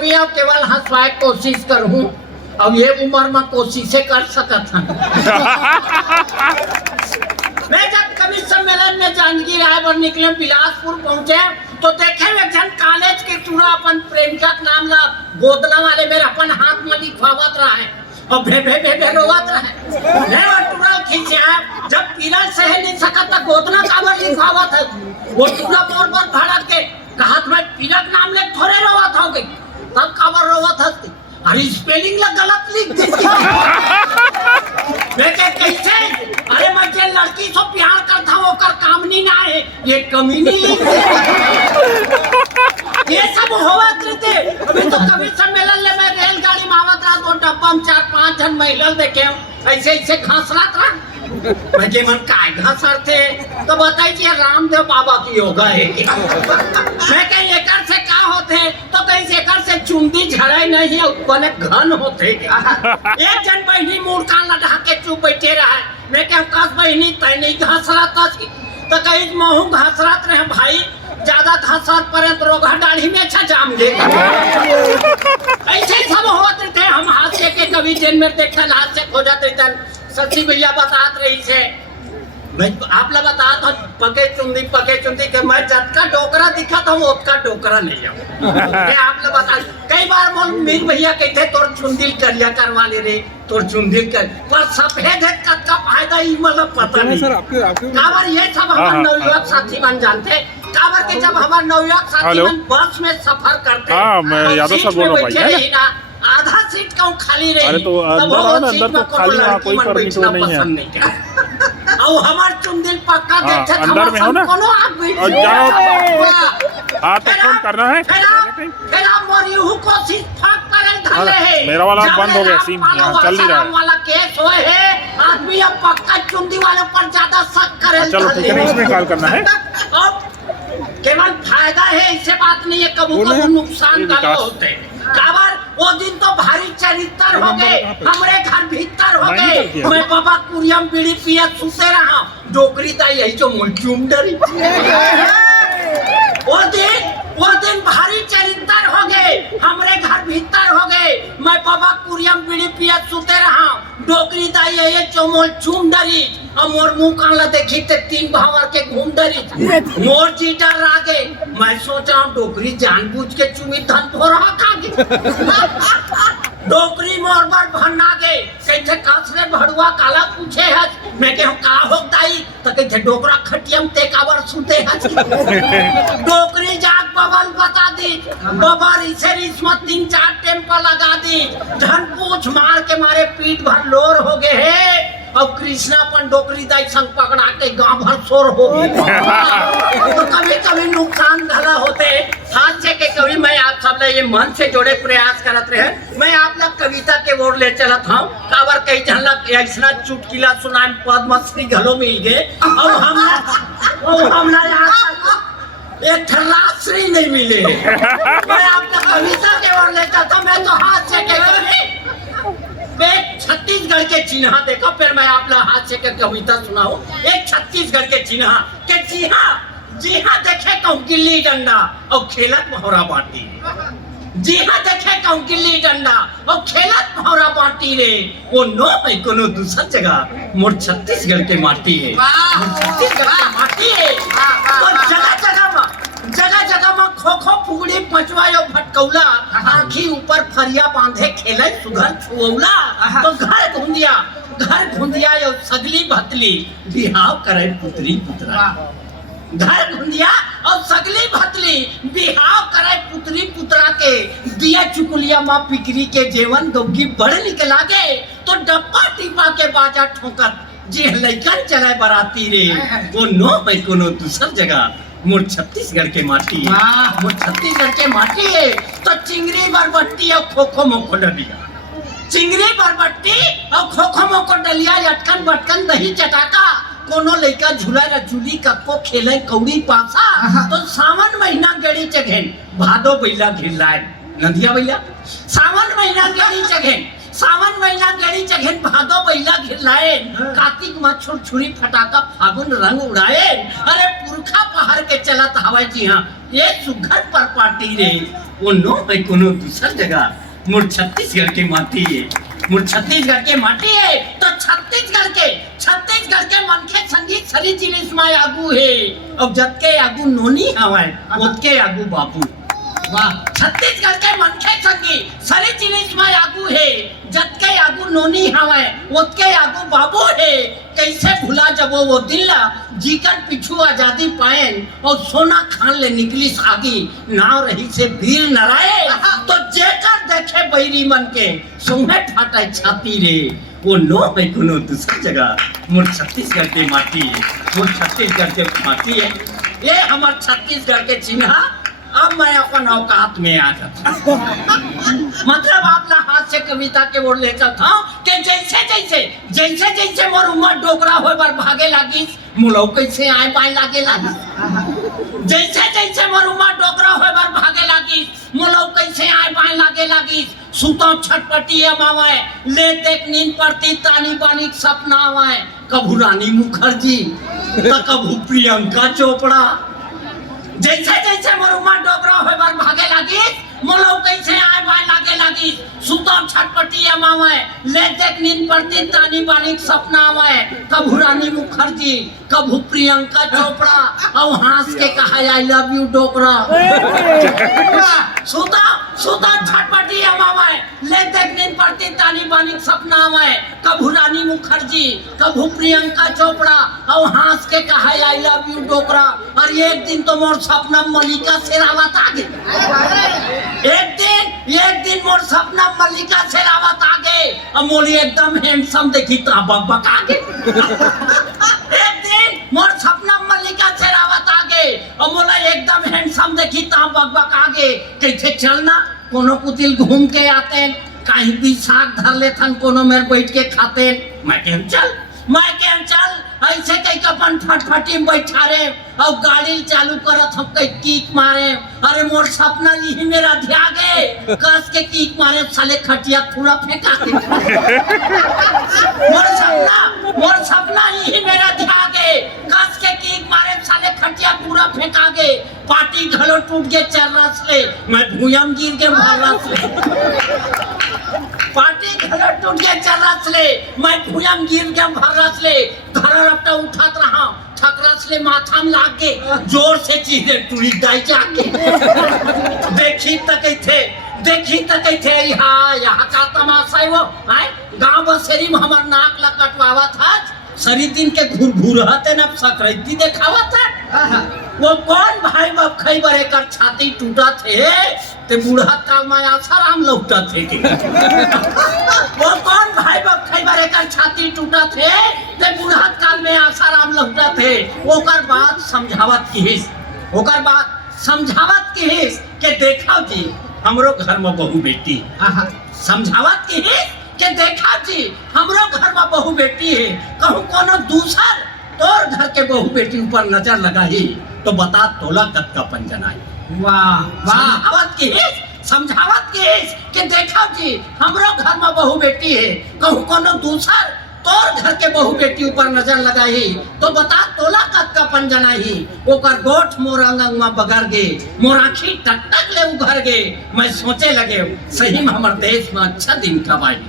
कभी अब केवल हंसवाए कोशिश करूं, अब ये उम्र में कोशिशें कर सकत हूं। मैं जब कवि सम्मेलन में जानकी राय पर निकले बिलासपुर पहुंचे तो देखे एक जन कॉलेज के पूरा अपन प्रेमिका के नाम ला गोदना वाले मेरे अपन हाथ में लिखवावत रहा है और भे भे भे भे रोवत रहे। मैं टूरा खींचा जब पीला सह नहीं सका तो गोदना काबर लिखवावत है वो टूरा बोर बोर धड़क के हाथ में पीला के नाम ले थोड़े रोवत हो गई तब काबर रोवत है। अरे स्पेलिंग ला गलत लिख दी। बेटे कैसे अरे मैं जे लड़की से प्यार करता वो कर काम नहीं ना है ये कमी नहीं लिख ये सब होवत रहते। अभी तो कवि सम्मेलन ले मैं रेलगाड़ी में आवत रहा तो डब्बा में 4-5 जन महिला देखे ऐसे ऐसे घासलात रहा मैं मन काय घासरते तो बताइए रामदेव बाबा की योगा है क्या। मैं कहीं एकर से का होते तो कहीं से एकर से चुंदी झड़ाई नहीं है बने घन होते क्या। एक जन बहनी मुड़ कान लगा के चुप बैठे रहा है मैं क्या कस बहनी तय नहीं घासरात तो कहीं महू घासरात रहे भाई ज्यादा घासर पड़े तो रोगा दाढ़ी में अच्छा जाम देगा। ऐसे सब होते थे हम हाथ से के कभी जेल में देखा हाथ से खो जाते थे। सच्ची भैया बतात रही से मैं आप लोग बता था पके चुंदी के मैं जटका डोकरा दिखा था वो उसका डोकरा नहीं है। आप लोग बता कई बार बोल मीर भैया कहते तोर चुंदिल करिया करवा ले रे तोर चुंदिल कर पर सफेद है का फायदा ही मतलब पता नहीं सर काबर ये सब हमारे नवयुवक साथी बन जानते काबर के जब हमारे नवयुवक साथी बन बस में सफर करते हाँ मैं यादव साहब बोल रहा हूँ भाई आधा सीट क्यों खाली रही। अरे तो अंदर तो खाली वहाँ कोई परमिट नहीं है और हमार चुंदिल पक्का देखे अंदर में हो ना और जाओ हाँ तो फोन करना है फिर आप मोरियू कोशिश फाक करल धले है मेरा वाला बंद हो गया सिम यहाँ चल नहीं रहा है वाला केस होए है आदमी अब पक्का चुंदी वाले पर ज्यादा शक करल चलो ठीक है इसमें कॉल करना है केवल फायदा है इससे बात नहीं है कबू कबू नुकसान का होते काबर वो दिन तो भारी चरित्र हो गए हमरे घर भीतर हो गए मैं बाबा कुरियम बीड़ी पिया सुते रहा डोकरी ता यही जो मुलचुम डरी वो दिन भारी चरित्र हो गए हमरे घर भीतर हो गए मैं बाबा कुरियम बीड़ी पिया सुते रहा डोकरी ता यही जो मुलचुम डरी और मोर मुंह काला देखी ते 3 भावर के घूम डरी मोर जी डर आगे मैं सोचा डोकरी जानबूझ के चुमी धन हो रहा कागे डोकरी मोर पर भन्ना गे कैसे कासरे भड़ुआ काला पूछे है मैं कहूं का होताई तो कैसे डोकरा खटियम ते काबर सुते है डोकरी जाग बबल बता दी बबर इसे रिश्वत 3-4 टेम्पल लगा दी धन पूछ मार के मारे पीठ भर लोर हो गए है अब कृष्णा अपन डोकरी दाई संग पकड़ा के गांव भर शोर हो गई। तो कभी कभी नुकसान घला होते हाथ से के कभी मैं आप सब ले ये मन से जोड़े प्रयास करत रहे मैं आप लोग कविता के ओर ले चलत हूं काबर कई झलक ऐसा चुटकिला सुनाए पद्मश्री घलो मिल गए और हमला एक ठर्राश्री नहीं मिले। मैं आप लोग कविता के ओर ले चलता मैं तो हाथ से के मैं छत्तीसगढ़ के चिन्हा देखा फिर मैं आप लोग हाथ से के कविता सुनाऊं एक छत्तीसगढ़ के चिन्हा के जी हाँ देखे कहूं गिल्ली डंडा और खेलत मोहरा बाटी जी हाँ देखे कहूं गिल्ली डंडा और खेलत मोहरा बाटी रे वो नो है कोनो दूसर जगह मोर छत्तीसगढ़ के माटी है छत्तीसगढ़ के माटी है और जगह जगह में खो खो फुगड़ी पचवायो भटकौला आँखी ऊपर फरिया बांधे खेले सुघर छुऔला तो घर घुंदिया यो सगली भतली बिहाव करे पुतरी पुतरा घर घुंदिया और सगली भतली बिहाव करे पुतरी पुतरा के दिया चुकुलिया माँ पिकरी के जेवन दोगी बड़े निकला गए तो डब्बा टिपा के बाजा ठोकर जी लइकन चले बराती रे वो नो है कोनो दूसर जगह मोर छत्तीसगढ़ के माटी है मोर छत्तीसगढ़ के माटी है तो चिंगरी बरबट्टी और खोखो मोखो डलिया चिंगरी बरबट्टी और खोखो मोखो डलिया लटकन बटकन दही चटाका कोनो लइका झूला रचुली कप्पो खेले कौड़ी पासा तो सावन महीना गड़ी चघेन भादो बैला घिरलाए नदिया बैला सावन महीना गड़ी चघेन भादो बैला घिरलाए कार्तिक में छुरछुरी फटाका फागुन रंग उड़ाए अरे पुरखा पहाड़ के चलत हवाई जी हाँ ये सुघर पर पार्टी रे वो नो है कोनो दूसर जगह मोर छत्तीसगढ़ के माटी है मोर छत्तीसगढ़ के माटी है तो छत्तीसगढ़ के मनखे संगीत सरी जिनिस में आगू है अब जत के आगू नोनी हवाए ओत के आगू बाबू वाह छत्तीसगढ़ के मनखे संगीत सरी जिनिस में आगू है जत के आगू नोनी हवाए ओत के आगू बाबू है कैसे भुला जबो वो दिल्ला जीकर पिछू आजादी पाएन और सोना खान ले निकली आगी नाव रही से भील नराए तो जेकर देखे बैरी मन के सोहे फाटा छाती रे वो नो है कोनो दूसरी जगह मोर छत्तीसगढ़ के माटी है मोर छत्तीसगढ़ के माटी है ये हमार छत्तीसगढ़ के चिन्ह अब मैं अपन औकात में आ जाता मतलब आपला हाथ से कविता के बोल लेता था कि जैसे मोर उमर डोकरा होए बार भागे लागी मुलौ कैसे आए पाए लागे लागी जैसे मोर उमर डोकरा होए बार भागे लागी मुलौ कैसे आए पाए लागे लागी सुतो छटपटी मावे ले देख नींद पड़ती तानी बानी सपना आवे कभू रानी मुखर्जी तो कभू प्रियंका चोपड़ा जैसे मोर उमर डोकरा होए बार भागे लागी मोलौ कैसे आए बाय लागे लागी सुतम छटपटी मावे ले देख नींद पड़ती तानी बानी सपना आवे कभू रानी मुखर्जी कभू प्रियंका चोपड़ा और हंस के कहा आई लव यू डोकरा सुतम छटपटी मावे ले देख नींद पड़ती तानी बानी सपना आवे कभू रानी मुखर्जी कभू प्रियंका चोपड़ा और हंस के कहा आई लव यू डोकरा और एक दिन तो मोर सपना मल्लिका शेरावत आ गई एक दिन मोर सपना मल्लिका शेरावत आ गए और मोली एकदम हैंडसम देखी तो बक आ गए एक दिन मोर सपना मल्लिका शेरावत आ गए और मोला एकदम हैंडसम देखी तो बक आ गए कैसे चलना कोनो कुतिल घूम के आते कहीं भी साग धर लेथन कोनो में बैठ के खाते मैं केम चल ऐसे कई अपन फटफटी में बैठा रे और गाड़ी चालू करत हम कई कीक मारे अरे मोर सपना यही मेरा ध्यागे कस के कीक मारे साले खटिया पूरा फेंका के मोर सपना यही मेरा ध्यागे कस के कीक मारे साले खटिया पूरा फेंका गे पार्टी घलो टूट के चल रस ले मैं भूयम गिर के मर रस ले पार्टी घलो टूट के चल रस ले मैं भूयम गिर के मर रस ले घर अपना उठात रहा ठकरस ले माथा में लाग के जोर से चीजे टूटी दाई जाके देखी तक थे यहाँ का तमाशा है वो गांव बसेरी में हमार नाक ला कटवावा था सरी दिन के घुरघुरहते न सकरैती देखावा था वो कौन भाई बाप खई बरे कर छाती टूटा थे ते बूढ़ा काल में आसाराम लौटा थे के वो कौन भाई बाप खई बरे कर छाती टूटा थे ते बूढ़ा काल में आसाराम लौटा थे ओकर बात समझावत की हिस के देखा जी हमरो घर में बहू बेटी समझावत की हिस के देखा जी हमरो घर में बहू बेटी है कहूँ कोनो दूसर तोर घर के बहू बेटी ऊपर नजर लगाई तो बता तोला कद का पंजन आई वाह समझावत की के देखा जी हमरो घर में बहू बेटी है कहूँ कोनो दूसर तोर घर के बहू बेटी ऊपर नजर लगाई तो बता तोला कद का पंजन आई ओकर गोठ मोर अंग में बगर गे मोर आँखी टक ले उघर गे मैं सोचे लगे सही में हमारे देश में अच्छा दिन कब आई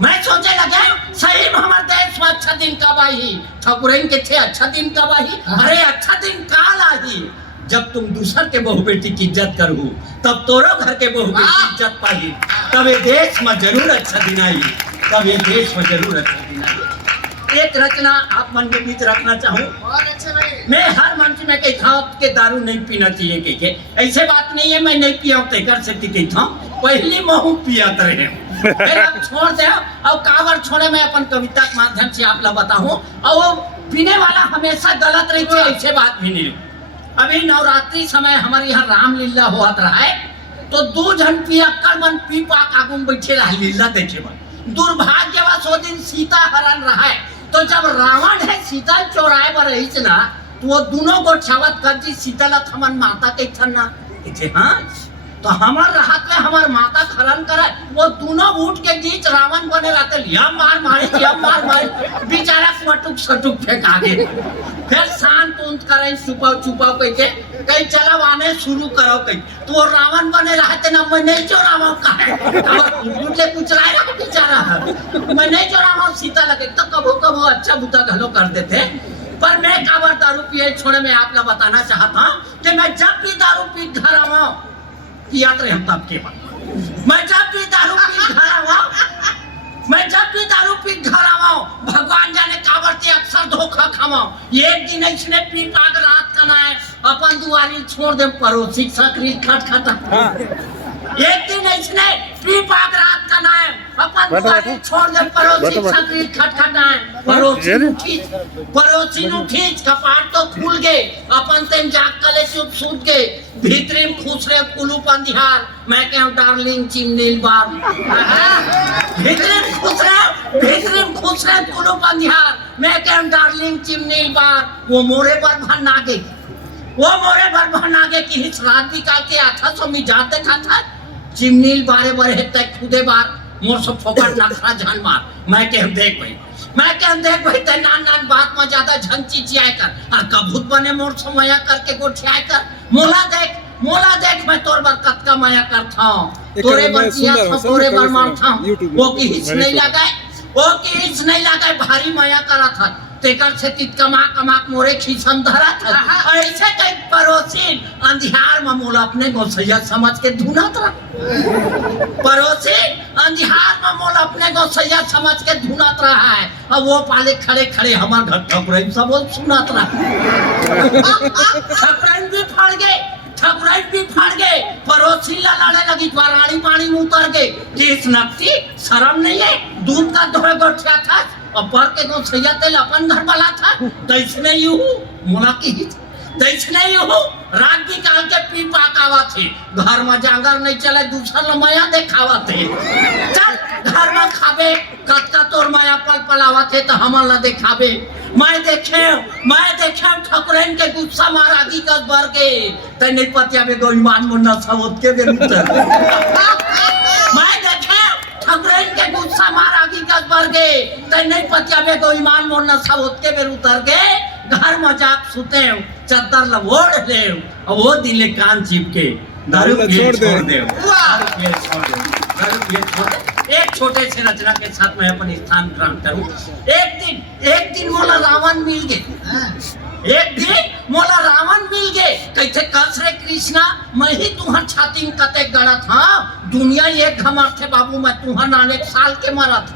सही में हमारे देश में अच्छा दिन कब आई ठकुरन के थे अच्छा दिन कब आई अरे अच्छा दिन काल आई जब तुम दूसर के बहू बेटी की इज्जत करू तब तोरो घर के बहू बेटी इज्जत पाई तब ये देश में जरूर अच्छा दिन आई एक रचना आप मन के बीच रखना चाहूँ मैं हर मंच में कहता हूँ कि दारू नहीं पीना चाहिए के ऐसे बात नहीं है मैं नहीं पिया कर सकती कहता हूँ पहली महू पियात रहे फिर आप छोड़ दे और कावर छोड़े मैं अपन कविता के माध्यम से आप ला बताऊं और वो पीने वाला हमेशा गलत रही थी ऐसे बात भी नहीं अभी नवरात्रि समय हमारे यहाँ रामलीला हुआ रहा है तो 2 जन पियक्कड़ मन पी पाक आगू में बैठे रहा लीला देखे मन दुर्भाग्यवश वो दिन सीता हरण रहा है तो जब रावण है सीता चौराहे पर रही ना तो वो दोनों को छावत कर जी सीता ला थमन माता के छन्ना हाँ तो हमार राहत में हमार माता खरन करे वो दोनों ऊँट के बीच रावण बने रहते यम मार मारे बेचारा पटुक सटुक फेंका दे फिर शांत उंत करे छुपाओ कह के कहीं चलो आने शुरू करो कहीं तो रावण बने रहते ना मैं नहीं चोरावा का ले पूछ रहा है बेचारा मैं नहीं चोरावा सीता लगे तो कबो कबो अच्छा बुता घलो कर देते पर मैं काबर दारू पिए छोड़े मैं आपको बताना चाहता हूँ कि मैं जब भी दारू पी घर आवा याद रहे हम तब के बाद मैं जब भी दारू पी घर आवा मैं जब भी दारू पी घर आवाऊं भगवान जाने कावरते अक्सर धोखा खावाऊं एक दिन इसने पी पाग रात का ना है अपन दुआरी छोड़ दे पड़ोसी सकरी खटखटा एक दिन इसने पी पाग रात का ना है अपन दुआरी छोड़ दे पड़ोसी सकरी खटखटाए पड़ोसी नु खींच कपाट तो खुल गए अपन तेम जाग कले चुप सूत गए भीतरीम खुश रे कुलू पंदिहार मैं कहूं डार्लिंग चिमनील बार भीतरीम खुश रे कुलू पंदिहार मैं कहूं डार्लिंग चिमनील बार वो मोरे पर भन्नागे वो मोरे पर भन्नागे कि हिच रात निकाल के आता सो मी जाते खाता चिमनील बारे बारे तक खुदे बार मोर सब फोकट नखरा जान मार मैं कहूं देख भाई ते नान नान बात में ज्यादा झंची चियाय कर और कबूत बने मोर समया करके गोठियाय कर मोला देख मैं तोर बार कत का माया करता हूं तोरे बचिया तोरे बार मारता हूं वो की हिच नहीं लगाए भारी माया करा था तेकर से तित कमा मोरे खीसन धरा था ऐसे कई पड़ोसी अंधियार में मोला अपने गोसैया समझ के धुनत रहा पड़ोसी अंधियार में मोला अपने गोसैया समझ के धुनत रहा है अब वो पाले खड़े हमार घर ठकुराइन सब सुनत रहा ठकुराइन भी फाड़ गए पड़ोसी लड़ने लगी वाराणी पानी में उतर गए किस नक्ति शर्म नहीं है दूध का दोहे गोठिया था और पर के को सैया तेल अपन घर वाला था तैसने यूं मोला की तैसने यूं रात निकाल के पी पाकावा थे घर में जांगर नहीं चले दूसरा माया देखावा थे चल घर में खाबे कतका तोर माया पल पलावा थे तो हमला दिखावे मैं देखे ठकुरन के गुस्सा मारा की कस भर के तै नहीं पतिया में कोई मान मुन्ना सबूत के बेरुतर मैं देखे ठकुरन के गुस्सा मारा की कस भर के तै नहीं पतिया में कोई मान मुन्ना सबूत के बेरुतर के घर में जाक सुते चद्दर लवोड़ ले और वो दिले कान चिपके दारू छोड़ दे एक छोटे से रचना के साथ मैं अपन स्थान ग्रहण करूं एक दिन मोला रावण मिल गए कैसे कस रे कृष्णा मैं ही तुहर छाती में कते गड़त हाँ दुनिया एक घमर थे बाबू मैं तुहर नाने साल के मरत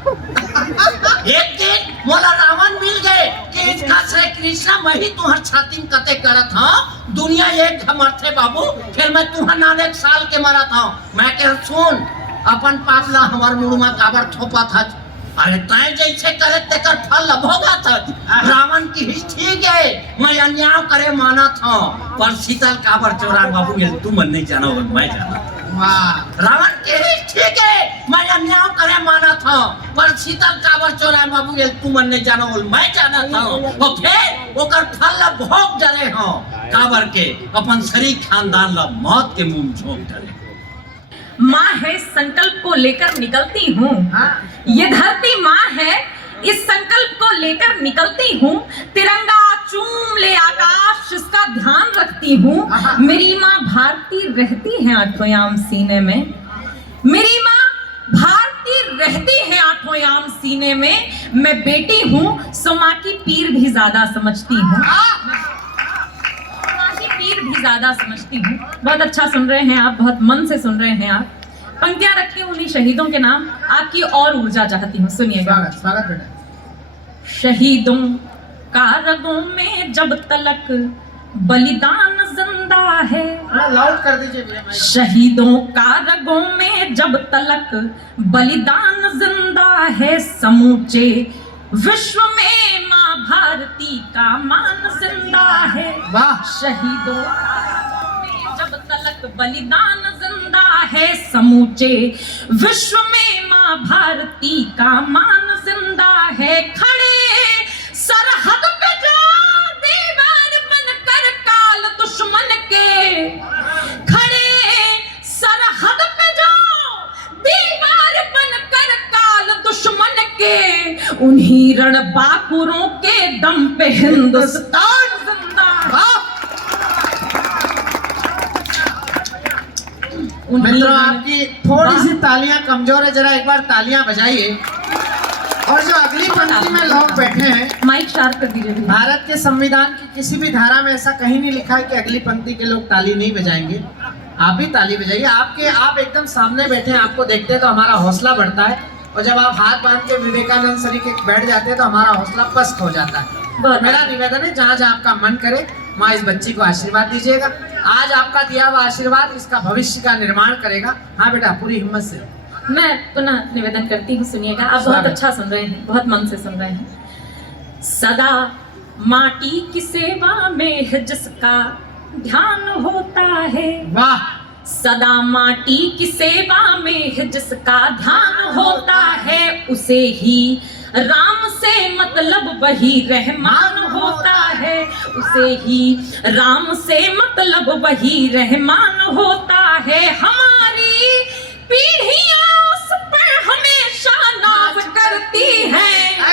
एक दिन मोला रावण मिल गए कि कस रे कृष्णा मैं ही तुहर छाती में कते गड़त हाँ दुनिया एक घमर थे बाबू फिर मैं तुहर नाने साल के मरत हाँ मैं कह सुन अपन पापला हमार मुड़ में काबर थोपा था अरे तय जैसे करे तेकर फल भोगा था रावण की ठीक है मैं अन्याय करे माना था पर शीतल काबर चोरा बाबू ये तुम नहीं जानो मैं जाना रावण के ठीक है मैं अन्याय करे माना था पर शीतल काबर चोरा बाबू ये तुम नहीं जानो मैं जाना था और फिर ओकर फल भोग डले हो काबर के अपन शरीर खानदान ला मौत के मुंह झोंक डले माँ है संकल्प को लेकर निकलती हूँ ये धरती माँ है इस संकल्प को लेकर निकलती हूँ तिरंगा चूम ले आकाश इसका ध्यान रखती हूँ मेरी माँ भारती रहती है आठों याम सीने में मेरी माँ भारती रहती है आठों याम सीने में मैं बेटी हूँ सो माँ की पीर भी ज्यादा समझती हूँ भी ज्यादा समझती हूँ बहुत अच्छा सुन रहे हैं आप बहुत मन से सुन रहे हैं आप पंक्तियां रखती हूँ उन्हीं शहीदों के नाम आपकी और ऊर्जा चाहती हूँ सुनिएगा शहीदों का रगों में जब तलक बलिदान जिंदा है लाउड कर दीजिए शहीदों का रगों में जब तलक बलिदान जिंदा है समूचे विश्व में माँ भारती का मान जिंदा है शहीदों में जब तलक बलिदान जिंदा है समूचे विश्व में माँ भारती का मान जिंदा है खड़े सरहद पे जो दीवार बनकर काल दुश्मन के खड़े सरहद पे जो दीवार बनकर काल दुश्मन के उन्हीं रणबांकुरों के दम पे हिंदुस्तान जिंदा मित्रों आपकी थोड़ी सी तालियां कमजोर है, जरा एक बार तालियां बजाइए। और जो अगली पंक्ति में लोग बैठे हैं, माइक शार्प कर दीजिए भैया। भारत के संविधान की किसी भी धारा में ऐसा कहीं नहीं लिखा है कि अगली पंक्ति के लोग ताली नहीं बजाएंगे। आप भी ताली बजाइए। आप एकदम सामने बैठे हैं, आपको देखते हैं तो हमारा हौसला बढ़ता है, और जब आप हाथ बांध के विवेकानंद सरी के बैठ जाते हैं तो हमारा हौसला पस्त हो जाता है। बहुत मेरा निवेदन है, जहाँ जहाँ आपका मन करे माँ इस बच्ची को आशीर्वाद दीजिएगा। आज आपका दिया हुआ आशीर्वाद इसका भविष्य का निर्माण करेगा। हाँ बेटा, पूरी हिम्मत से। मैं पुनः निवेदन करती हूँ, सुनिएगा। आप बहुत अच्छा सुन रहे हैं, बहुत मन से सुन रहे हैं। सदा माटी की सेवा में है जिसका ध्यान होता है, वाह। सदा माटी की सेवा में है जिसका ध्यान होता है, उसे ही राम से मतलब वही रहमान होता है, उसे ही राम से मतलब वही रहमान होता है। हमारी पीढ़ियां उस पर हमेशा नाज करती हैं,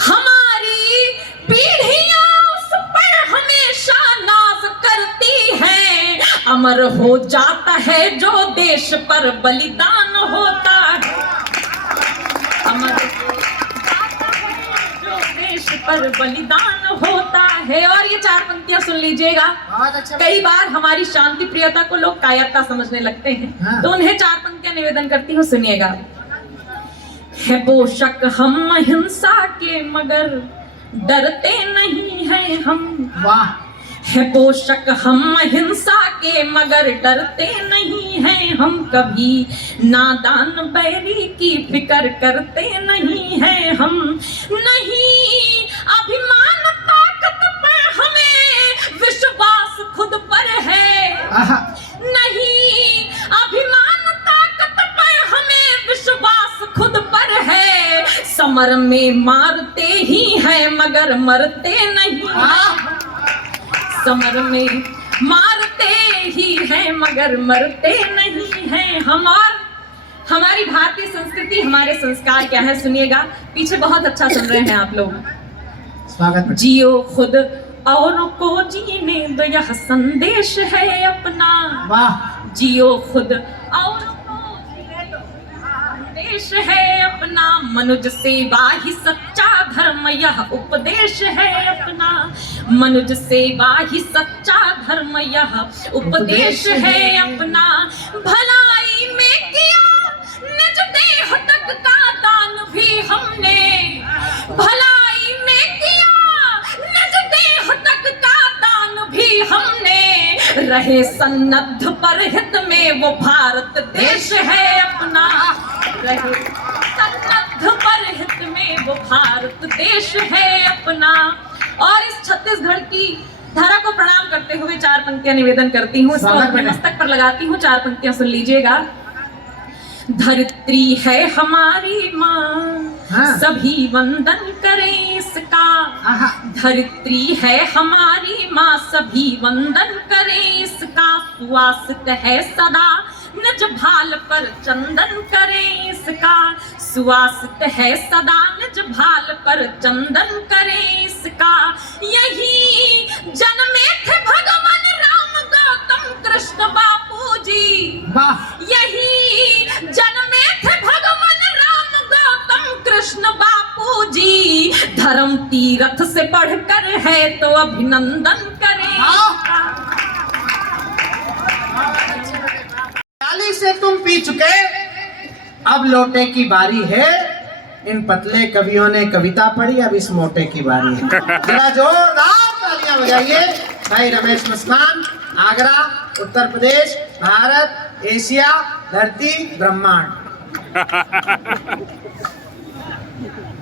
हमारी पीढ़ियां उस पर हमेशा नाज करती हैं। अमर हो जाता है जो देश पर बलिदान होता है, अमर हो जाता है जो देश पर बलिदान होता है। और ये 4 पंक्तियां सुन लीजिएगा। बहुत अच्छा। कई बार हमारी शांति प्रियता को लोग कायरता समझने लगते हैं, हाँ। तो उन्हें 4 पंक्तियां निवेदन करती हूँ, सुनिएगा। है बेशक हम हिंसा के मगर डरते नहीं हैं हम, वाह। है बेशक हम हिंसा के मगर डरते नहीं हैं हम, कभी नादान बैरी की फिक्र करते नहीं हैं हम। नहीं अभिमान ताकत पर हमें विश्वास खुद पर है, नहीं अभिमान ताकत पर हमें विश्वास खुद पर है, समर में मारते ही हैं मगर मरते नहीं, समर में मारते ही हैं मगर मरते नहीं हैं हम। और हमारी भारतीय संस्कृति, हमारे संस्कार क्या है, सुनिएगा। पीछे बहुत अच्छा सुन रहे हैं आप लोग। स्वागत। जियो खुद औरों को जीने दो, यह संदेश है अपना, वाह। जियो खुद औरों को जीने दो, संदेश है अपना, मनुज सेवा ही सच्चा धर्म यह उपदेश है अपना, मनुज सेवा ही सच्चा धर्म यह उपदेश है अपना। भलाई में किया निज देह तक का दान भी हमने, भलाई में किया निज देह तक का दान भी हमने, रहे सन्नद्ध पर हित में वो भारत देश है अपना, रहे सन्नद्ध पर हित में वो भारत देश है अपना। और इस छत्तीसगढ़ की धारा को प्रणाम करते हुए 4 पंक्तियां निवेदन करती हूँ, इसको अपने मस्तक पर लगाती हूँ। 4 पंक्तियां सुन लीजिएगा। धरित्री है हमारी माँ, हाँ। सभी वंदन करें इसका, धरित्री है हमारी माँ सभी वंदन करें इसका, सुवासित है सदा निज भाल पर चंदन करें इसका, सुवासित है सदा निज भाल पर चंदन करें इसका। यही जन्मे थे भगवान राम गौतम कृष्ण बापू जी, वाह। यही जन्मे थे भगवान राम गौतम कृष्ण बापू जी, धर्म तीरथ से बढ़कर है तो अभिनंदन करें। ताली से तुम पी चुके, अब लोटे की बारी है। इन पतले कवियों ने कविता पढ़ी, अब इस मोटे की बारी है। जरा जोरदार तालियां बजाइए। भाई रमेश मुस्कान, आगरा, उत्तर प्रदेश, भारत, एशिया, धरती, ब्रह्मांड।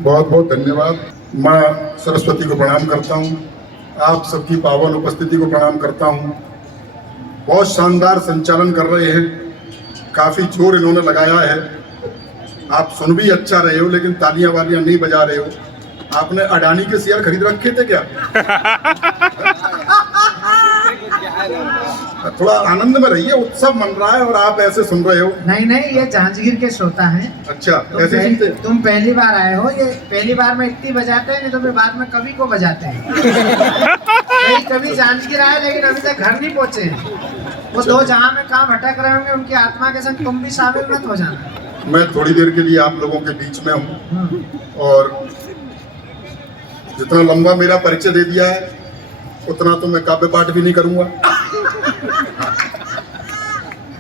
बहुत बहुत धन्यवाद। माँ सरस्वती को प्रणाम करता हूँ, आप सबकी पावन उपस्थिति को प्रणाम करता हूँ। बहुत शानदार संचालन कर रहे हैं, काफ़ी जोर इन्होंने लगाया है। आप सुन भी अच्छा रहे हो, लेकिन तालियां वालियां नहीं बजा रहे हो। आपने अडानी के शेयर खरीद रखे थे क्या? थोड़ा आनंद में रहिए, उत्सव मन रहा है और आप ऐसे सुन रहे हो। नहीं नहीं, ये जांजगीर के श्रोता हैं। अच्छा, ऐसे सुनते? तुम पहली बार आए हो, ये पहली बार में इतनी बजाते हैं, नहीं तो फिर बाद में कवि को बजाते हैं। कभी जांजगीर आए लेकिन अभी तक घर नहीं पहुंचे हैं। वो दो जहां में काम भटक रहे होंगे, उनकी आत्मा के संग तुम भी शामिल मत हो जाना। मैं थोड़ी देर के लिए आप लोगों के बीच में हूँ और जितना लंबा मेरा परिचय दे दिया है उतना तो मैं काव्य पाठ भी नहीं करूंगा।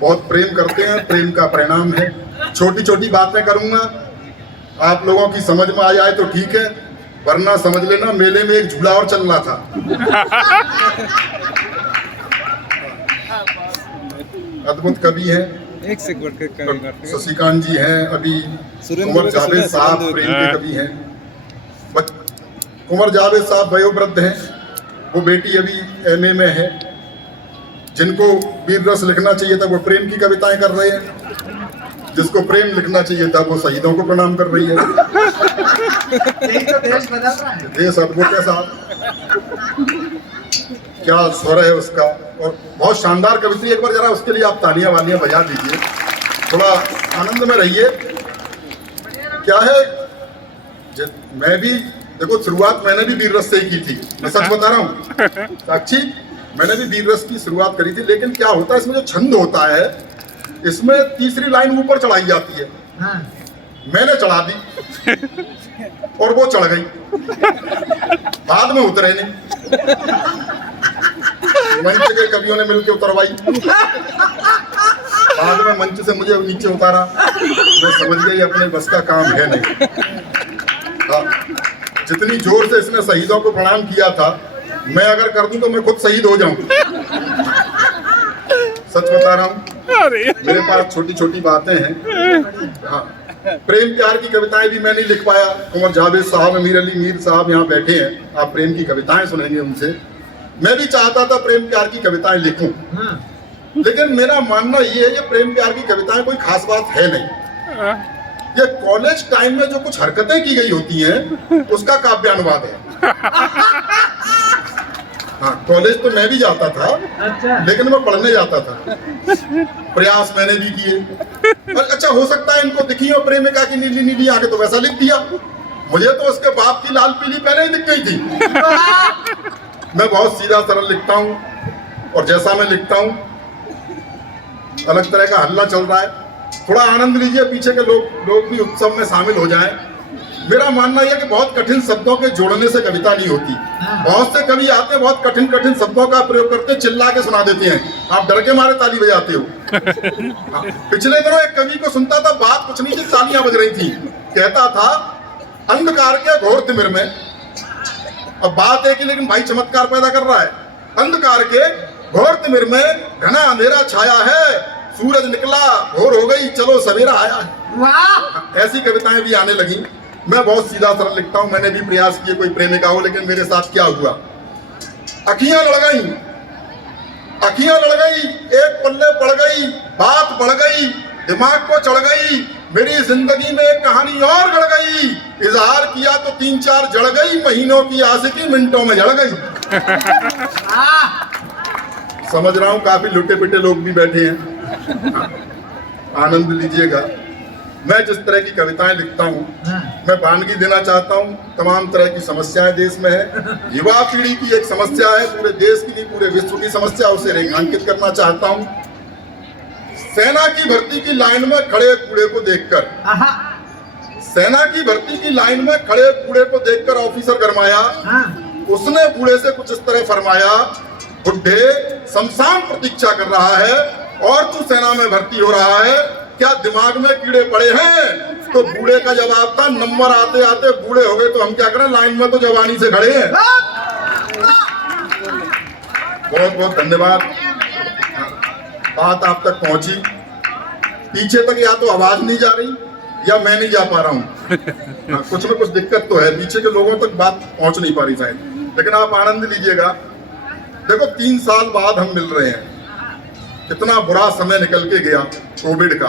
बहुत प्रेम करते हैं, प्रेम का परिणाम है। छोटी छोटी बातें करूंगा, आप लोगों की समझ में आ जाए तो ठीक है, वरना समझ लेना मेले में एक झूला और चल रहा था। अद्भुत कवि है, एक सेकंड शशिकांत जी हैं, अभी कुंवर जावेद साहब प्रेम के कवि हैं। कुंवर जावेद साहब वयोवृद्ध हैं, वो बेटी अभी MA में है। जिनको वीर रस लिखना चाहिए था वो प्रेम की कविताएं कर रहे हैं, जिसको प्रेम लिखना चाहिए था वो शहीदों को प्रणाम कर रही है। तो देश बदल रहा है। देश अद्भुत है साहब, क्या स्वर है उसका, और बहुत शानदार कवित्री। एक बार जरा उसके लिए आप तालियां वालियां बजा दीजिए, थोड़ा आनंद में रहिए। क्या है, मैं भी देखो शुरुआत मैंने भी वीर रस से ही की थी, मैं सच बता रहा हूँ साक्षी, मैंने भी वीर रस की शुरुआत करी थी। लेकिन क्या होता है इसमें जो छंद होता है, इसमें तीसरी लाइन ऊपर चढ़ाई जाती है। हाँ। मैंने चढ़ा दी और वो चढ़ गई, बाद में उतरे नहीं, मंच के कवियों ने मिलकर उतरवाई, बाद में मंच से मुझे नीचे उतारा। मैं समझ गई अपने बस का काम है नहीं। हाँ, जितनी जोर से इसने शहीदों को प्रणाम किया था, मैं अगर कर दूं तो मैं खुद शहीद हो जाऊं। सच बता रहा हूं, मेरे पास छोटी छोटी बातें हैं। हाँ, प्रेम प्यार की कविताएं भी मैं नहीं लिख पाया। कुंवर जावेद साहब, अमीर अली मीर साहब यहाँ बैठे हैं, आप प्रेम की कविताएं सुनेंगे उनसे। मैं भी चाहता था प्रेम प्यार की कविताएं लिखूं, लेकिन मेरा मानना ये है कि प्रेम प्यार की कविताएं कोई खास बात है नहीं। ये कॉलेज टाइम में जो कुछ हरकतें की गई होती हैं उसका काव्यानुवाद है। हाँ, कॉलेज तो मैं भी जाता था, लेकिन मैं पढ़ने जाता था। प्रयास मैंने भी किए। और अच्छा, हो सकता है इनको दिखी हो प्रेमिका की नीली नीली आंखें, तो वैसा लिख दिया। मुझे तो उसके बाप की लाल पीली पहले ही दिख गई थी। मैं बहुत सीधा सरल लिखता हूँ, और जैसा मैं लिखता हूँ अलग तरह का हल्ला चल रहा है। थोड़ा आनंद लीजिए, पीछे के लोग भी उत्सव में शामिल हो जाएं। मेरा मानना यह कि बहुत कठिन शब्दों के जोड़ने से कविता नहीं होती। बहुत से कवि आते हैं, बहुत कठिन कठिन शब्दों का प्रयोग करके चिल्ला के सुना देते हैं, आप डर के मारे ताली बजाते हो। पिछले दिनों एक कवि को सुनता था, बात कुछ नहीं थी, तालियां बज रही थी। कहता था, अंधकार के घोर तिमिर में, अब बात है कि लेकिन भाई चमत्कार पैदा कर रहा है। अंधकार के घोर तिमिर में घना अंधेरा छाया है, सूरज निकला, भोर हो गई, चलो सवेरा आया है। वाह! ऐसी कविताएं भी आने लगी। मैं बहुत सीधा सरल लिखता हूं, मैंने भी प्रयास किए कोई प्रेमिका हो, लेकिन मेरे साथ क्या हुआ, अखियां लड़ गई, एक पल्ले पड़ गई, बात बढ़ गई, दिमाग को चढ़ गई, मेरी जिंदगी में एक कहानी और गढ़ गई। इजहार किया तो 3-4 जड़ गई, महीनों की आशिकी मिनटों में जड़ गई। समझ रहा हूं काफी लुटे पिटे लोग भी बैठे हैं, आनंद लीजिएगा। मैं जिस तरह की कविताएं लिखता हूं, मैं वानगी देना चाहता हूं। तमाम तरह की समस्याएं देश में है, युवा पीढ़ी की एक समस्या है, पूरे देश की, पूरे विश्व की समस्या, उसे रेखांकित करना चाहता हूं। सेना की भर्ती की लाइन में खड़े कूड़े को देखकर, सेना की भर्ती की लाइन में खड़े कूड़े को देखकर ऑफिसर गरमाया। उसने बूढ़े से कुछ इस तरह फरमाया, बुढ़े शमशान प्रतीक्षा कर रहा है और तू सेना में भर्ती हो रहा है, क्या दिमाग में कीड़े पड़े हैं? तो बूढ़े का जवाब था, नंबर आते आते बूढ़े हो गए तो हम क्या करें, लाइन में तो जवानी से खड़े हैं। बहुत बहुत धन्यवाद, बात आप तक पहुंची। पीछे तक या तो आवाज नहीं जा रही या मैं नहीं जा पा रहा हूँ। कुछ में कुछ दिक्कत तो है, पीछे के लोगों तक बात पहुंच नहीं पा रही शायद, लेकिन आप आनंद लीजिएगा। देखो 3 साल बाद हम मिल रहे हैं, कितना बुरा समय निकल के गया कोविड का,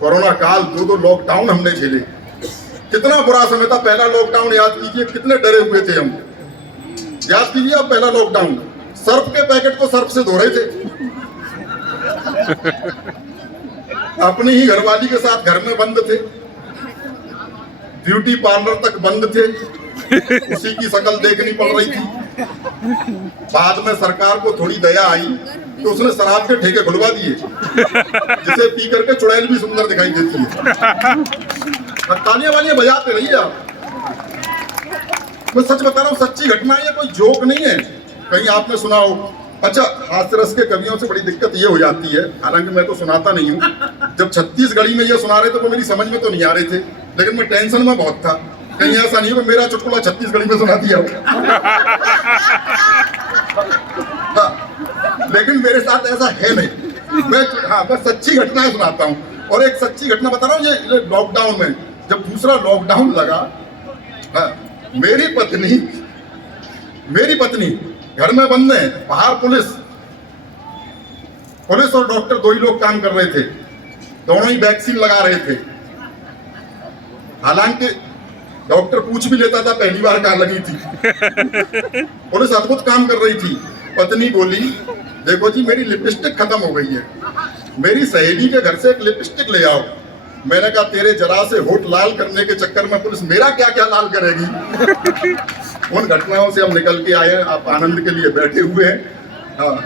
कोरोना काल, 2 लॉकडाउन हमने झेले, कितना बुरा समय था। पहला लॉकडाउन याद कीजिए, कितने डरे हुए थे हम, याद कीजिए आप पहला लॉकडाउन, सर्फ के पैकेट को सर्फ से धो रहे थे, अपनी ही घरवाली के साथ घर में बंद थे, ब्यूटी पार्लर तक बंद थे, उसी की शक्ल देखनी पड़ रही थी। बाद में सरकार को थोड़ी दया आई तो उसने शराब के ठेके खुलवा दिए, जिसे पी करके चुड़ैल भी सुंदर दिखाई देती है। तालियां वालियां बजाते रहिए आप। मैं सच बता रहा हूँ, सच्ची घटना है, कोई जोक नहीं है। कहीं आपने सुना हो। अच्छा, हास्य रस के कवियों से बड़ी दिक्कत ये हो जाती है, हालांकि मैं तो सुनाता नहीं हूँ। जब छत्तीसगढ़ी में ये सुना रहे थे तो मेरी समझ में तो नहीं आ रहे थे, लेकिन मैं टेंशन में बहुत था। कहीं ऐसा नहीं हो मेरा चुटकुला छत्तीसगढ़ी में सुना दिया हो। हाँ, लेकिन मेरे साथ ऐसा है नहीं। मैं सच्ची घटनाएं सुनाता हूँ। और एक सच्ची घटना बता रहा हूँ, ये लॉकडाउन में जब दूसरा लॉकडाउन लगा, हाँ, मेरी पत्नी घर में बंद है, बाहर पुलिस और डॉक्टर दो ही लोग काम कर रहे थे, दोनों ही वैक्सीन लगा रहे थे। हालांकि डॉक्टर पूछ भी लेता था पहली बार कहाँ लगी थी। पुलिस अद्भुत काम कर रही थी। पत्नी बोली, देखो जी मेरी लिपस्टिक खत्म हो गई है, मेरी सहेली के घर से एक लिपस्टिक ले आओ। मैंने कहा तेरे जरा से होठ लाल करने के चक्कर में पुलिस मेरा क्या क्या लाल करेगी। उन घटनाओं से हम निकल के आए हैं, आप आनंद के लिए बैठे हुए हैं। हाँ,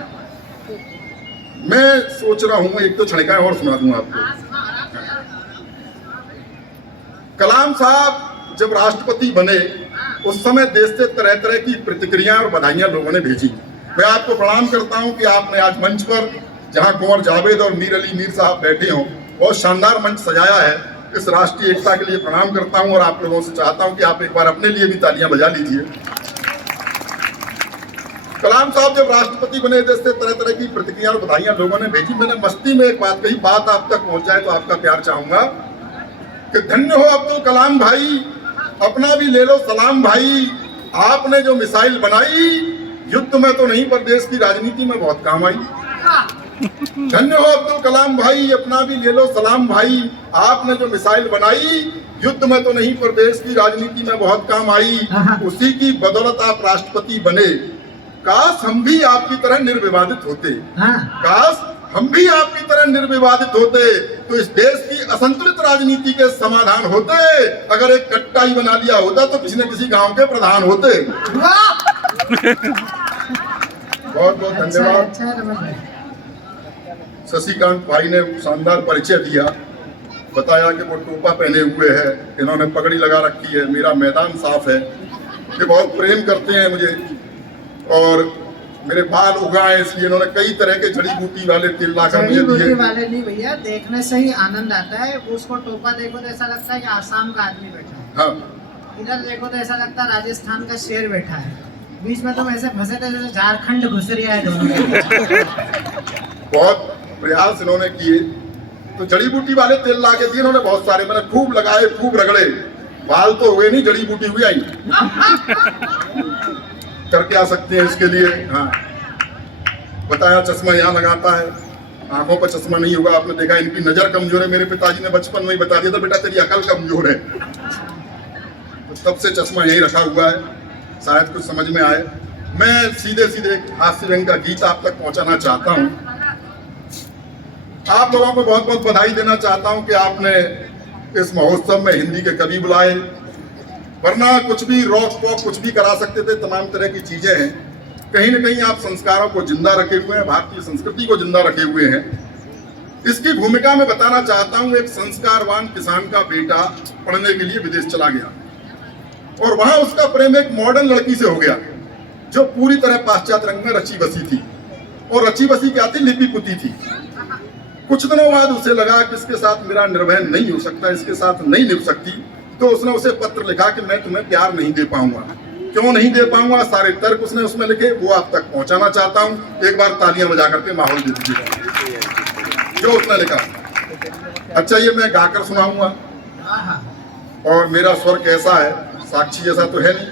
मैं सोच रहा हूं एक तो छड़काएं और सुना दूं आपको। कलाम साहब जब राष्ट्रपति बने उस समय देश से तरह तरह की प्रतिक्रियाएं और बधाइयां लोगों ने भेजी। मैं आपको प्रणाम करता हूं कि आपने आज मंच पर, जहां कुंवर जावेद और मीर अली मीर साहब बैठे हों, बहुत शानदार मंच सजाया है। इस राष्ट्रीय एकता के लिए प्रणाम करता हूं और आप लोगों से चाहता हूं कि आप एक बार अपने लिए भी तालियां बजा लीजिए। कलाम साहब जब राष्ट्रपति बने, देश से तरह तरह की प्रतिक्रिया और बधाइयां लोगों ने भेजी। मैंने मस्ती में एक बात कही, बात आप तक पहुंच जाए तो आपका प्यार चाहूंगा कि धन्य हो अब्दुल कलाम भाई, अपना भी ले लो सलाम भाई। आपने जो मिसाइल बनाई, युद्ध में तो नहीं पर देश की राजनीति में बहुत काम आई। धन्य हो अब्दुल कलाम भाई, अपना भी ले लो सलाम भाई। आपने जो मिसाइल बनाई, युद्ध में तो नहीं पर देश की राजनीति में बहुत काम आई। उसी की बदौलत आप राष्ट्रपति बने। काश हम भी आपकी तरह निर्विवादित होते। काश हम भी आपकी तरह निर्विवादित होते तो इस देश की असंतुलित राजनीति के समाधान होते। अगर एक कट्टा ही बना लिया होता तो किसी न किसी गांव के प्रधान होते। बहुत बहुत धन्यवाद। शशिकांत भाई ने शानदार परिचय दिया, बताया कि वो टोपा पहने हुए है, इन्होंने पगड़ी लगा रखी है, मेरा मैदान साफ है। ये बहुत प्रेम करते हैं मुझे और मेरे बाल उगाए, इसलिए इन्होंने कई तरह के जड़ी बूटी वाले तेल लाकर मुझे दिए। वाले नहीं भैया, देखने से ही आनंद आता है। उसको टोपा देखो तो ऐसा लगता है कि आसाम का आदमी बैठा है। हाँ, इधर देखो तो ऐसा लगता है राजस्थान का शेर बैठा है। बीच में तो ऐसे फंसे थे जैसे झारखंड घुस रहा है दोनों। बहुत प्रयास इन्होंने किए तो जड़ी बूटी वाले तेल ला के दिए इन्होंने बहुत सारे। मैंने खूब लगाए, खूब रगड़े, बाल तो हुए नहीं, जड़ी बूटी हुई आई। करके आ सकते हैं इसके लिए। हाँ, बताया चश्मा यहाँ लगाता है, आंखों पर चश्मा नहीं होगा। आपने देखा इनकी नजर कमजोर है, मेरे पिताजी ने बचपन में ही बता दिया था बेटा तेरी अकल कमजोर है। तो तब से चश्मा यही रखा हुआ है, शायद कुछ समझ में आए। मैं सीधे सीधे हास्य रंग का गीत आप तक पहुंचाना चाहता हूँ। आप लोगों को बहुत बहुत बधाई देना चाहता हूं कि आपने इस महोत्सव में हिंदी के कवि बुलाए, वरना कुछ भी रॉक पॉप कुछ भी करा सकते थे। तमाम तरह की चीजें हैं, कहीं न कहीं आप संस्कारों को जिंदा रखे हुए हैं, भारतीय संस्कृति को जिंदा रखे हुए हैं। इसकी भूमिका में बताना चाहता हूं, एक संस्कारवान किसान का बेटा पढ़ने के लिए विदेश चला गया और वहां उसका प्रेम एक मॉडर्न लड़की से हो गया जो पूरी तरह पाश्चात्य रंग में रची बसी थी। और रची बसी क्या थी? लिपि पुती थी। कुछ दिनों बाद उसे लगा कि इसके साथ मेरा निर्वहन नहीं हो सकता, इसके साथ नहीं निभ सकती। तो उसने उसे पत्र लिखा कि मैं तुम्हें प्यार नहीं दे पाऊंगा। क्यों नहीं दे पाऊंगा? सारे तर्क उसने उसमें लिखे, वो आप तक पहुंचाना चाहता हूं। एक बार तालियां बजा करके माहौल दे दीजिएगा जो उसने लिखा। अच्छा, ये मैं गाकर सुनाऊंगा और मेरा स्वर कैसा है, साक्षी जैसा तो है नहीं।